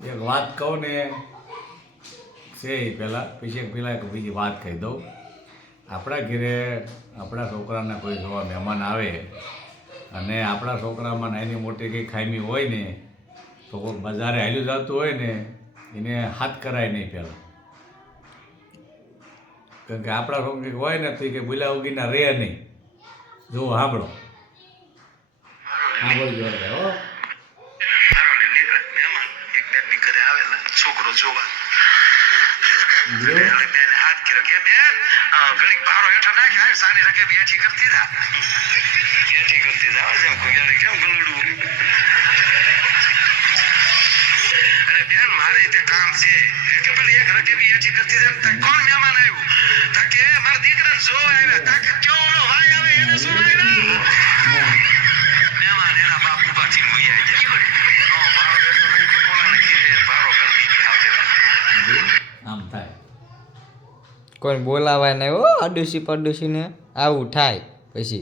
એક વાત કહું ને છે એ પહેલાં પેલા એક બીજી વાત કહી દઉં. આપણા ઘરે આપણા છોકરાને કોઈ જોવા મહેમાન આવે અને આપણા છોકરામાં નાની મોટી કંઈ ખામી હોય ને તો કોઈ બજારે હાલ્યું જતું હોય ને એને હાથ કરાય નહીં પહેલાં. કારણ કે આપણા છોકરી હોય ને તો એ કે બોલ્યા ઉગીના રહે નહીં. જો સાંભળો સાંભળજો એટલે હો. છોકરો જોવા હાથ કર્યો કે બેન ઘડીક પારો હેઠો નાખી સારી રકે બેઠી કરતી જા જેમ કોઈ કેમ ગલુડું. અરે બેન મારે તે કામ છે કે પેલી એક રકે બેઠી કરતી જા. કોણ મહેમાન આવ્યું તા કે મારા દીકરાને જો આવ્યા તા કે કેવો ઓલો ભાઈ આવે એને જો આવ્યા મહેમાન એના બાપ ઉભા થઈને વહી આવી જાય. આમ થાય. કોઈ બોલાવાય નહીં હો, આડોશી પડોશીને આવું થાય પછી.